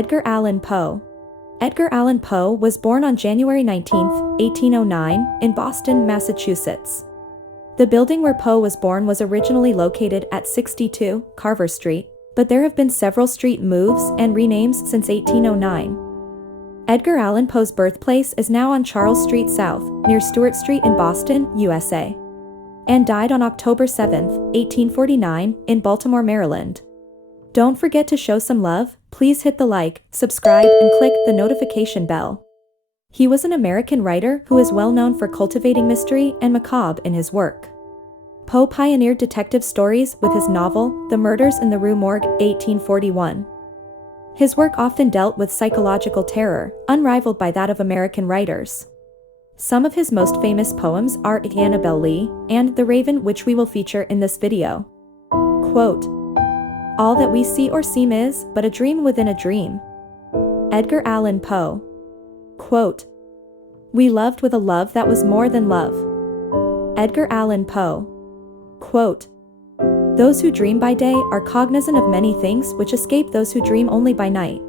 Edgar Allan Poe. Edgar Allan Poe was born on January 19, 1809, in Boston, Massachusetts. The building where Poe was born was originally located at 62 Carver Street, but there have been several street moves and renames since 1809. Edgar Allan Poe's birthplace is now on Charles Street South, near Stewart Street in Boston, USA, and died on October 7, 1849, in Baltimore, Maryland. Don't forget to show some love. Please hit the like, subscribe, and click the notification bell. He was an American writer who is well known for cultivating mystery and macabre in his work. Poe pioneered detective stories with his novel, The Murders in the Rue Morgue, 1841. His work often dealt with psychological terror, unrivaled by that of American writers. Some of his most famous poems are Annabel Lee and The Raven, which we will feature in this video. Quote, "All that we see or seem is but a dream within a dream." Edgar Allan Poe. Quote, "We loved with a love that was more than love." Edgar Allan Poe. Quote, "Those who dream by day are cognizant of many things which escape those who dream only by night."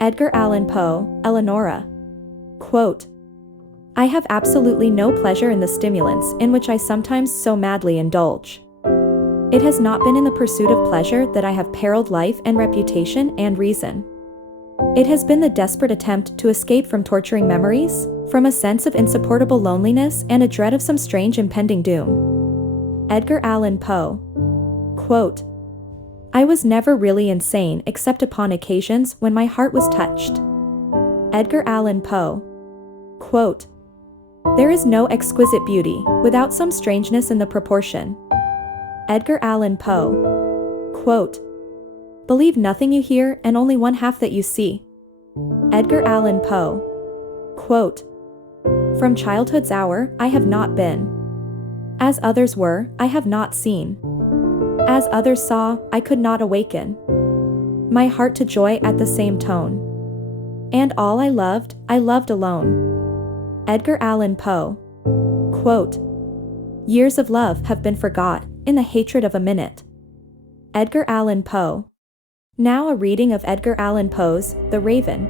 Edgar Allan Poe, Eleonora. Quote, "I have absolutely no pleasure in the stimulants in which I sometimes so madly indulge. It has not been in the pursuit of pleasure that I have periled life and reputation and reason. It has been the desperate attempt to escape from torturing memories, from a sense of insupportable loneliness and a dread of some strange impending doom." Edgar Allan Poe. Quote, "I was never really insane except upon occasions when my heart was touched." Edgar Allan Poe. Quote, "There is no exquisite beauty without some strangeness in the proportion." Edgar Allan Poe. Quote, "Believe nothing you hear and only one half that you see." Edgar Allan Poe. Quote, "From childhood's hour I have not been. As others were, I have not seen. As others saw, I could not awaken my heart to joy at the same tone. And all I loved alone." Edgar Allan Poe. Quote, "Years of love have been forgot in the hatred of a minute." Edgar Allan Poe. Now a reading of Edgar Allan Poe's The Raven.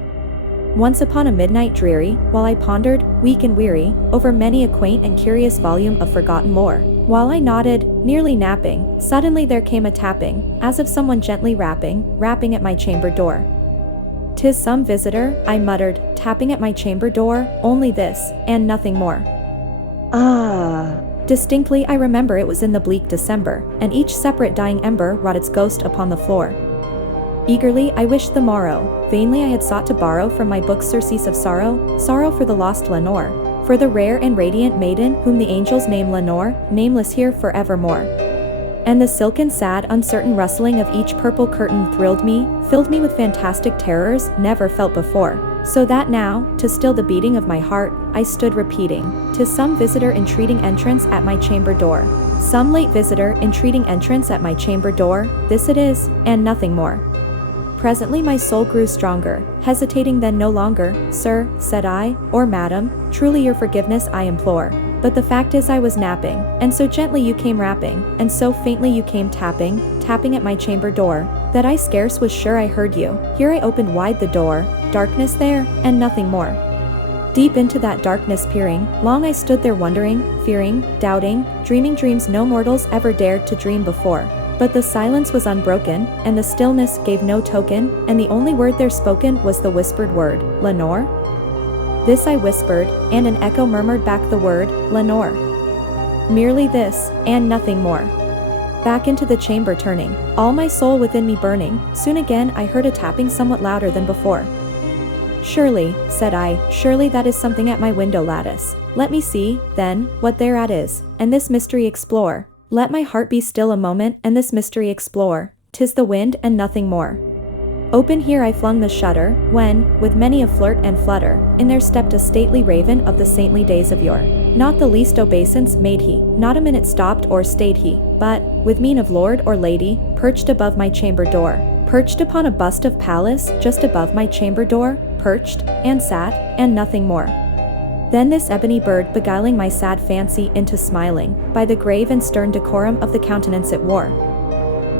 "Once upon a midnight dreary, while I pondered, weak and weary, over many a quaint and curious volume of forgotten lore, while I nodded, nearly napping, suddenly there came a tapping, as of someone gently rapping at my chamber door. 'Tis some visitor," I muttered, "tapping at my chamber door, only this, and nothing more." Distinctly I remember it was in the bleak December, and each separate dying ember wrought its ghost upon the floor. Eagerly I wished the morrow, vainly I had sought to borrow from my book surcease of sorrow, sorrow for the lost Lenore, for the rare and radiant maiden whom the angels name Lenore, nameless here forevermore. And the silken sad uncertain rustling of each purple curtain thrilled me, filled me with fantastic terrors never felt before, so that now, to still the beating of my heart, I stood repeating, 'Tis some visitor entreating entrance at my chamber door. Some late visitor entreating entrance at my chamber door, this it is, and nothing more." Presently my soul grew stronger, hesitating then no longer. "Sir," said I, "or madam, truly your forgiveness I implore. But the fact is I was napping, and so gently you came rapping, and so faintly you came tapping at my chamber door, that I scarce was sure I heard you. Here I opened wide the door, darkness there, and nothing more. Deep into that darkness peering, long I stood there wondering, fearing, doubting, dreaming dreams no mortals ever dared to dream before. But the silence was unbroken, and the stillness gave no token, and the only word there spoken was the whispered word, 'Lenore?' This I whispered, and an echo murmured back the word, 'Lenore.' Merely this, and nothing more. Back into the chamber turning, all my soul within me burning, soon again I heard a tapping somewhat louder than before. 'Surely,' said I, 'surely that is something at my window lattice. Let me see, then, what thereat is, and this mystery explore. Let my heart be still a moment and this mystery explore. 'Tis the wind and nothing more.' Open here I flung the shutter, when, with many a flirt and flutter, in there stepped a stately raven of the saintly days of yore. Not the least obeisance made he, not a minute stopped or stayed he, but, with mien of lord or lady, perched above my chamber door, perched upon a bust of Pallas just above my chamber door, perched, and sat, and nothing more. Then this ebony bird beguiling my sad fancy into smiling, by the grave and stern decorum of the countenance it wore.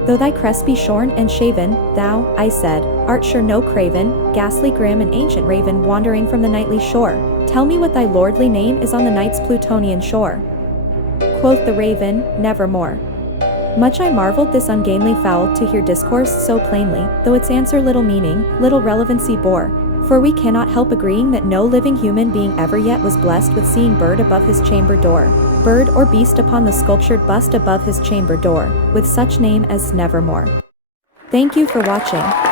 Though thy crest be shorn and shaven, thou, I said, art sure no craven, ghastly grim and ancient raven wandering from the nightly shore. Tell me what thy lordly name is on the night's Plutonian shore. Quoth the raven, nevermore. Much I marveled this ungainly fowl to hear discourse so plainly, though its answer little meaning, little relevancy bore. For we cannot help agreeing that no living human being ever yet was blessed with seeing bird above his chamber door, bird or beast upon the sculptured bust above his chamber door, with such name as Nevermore. Thank you for watching.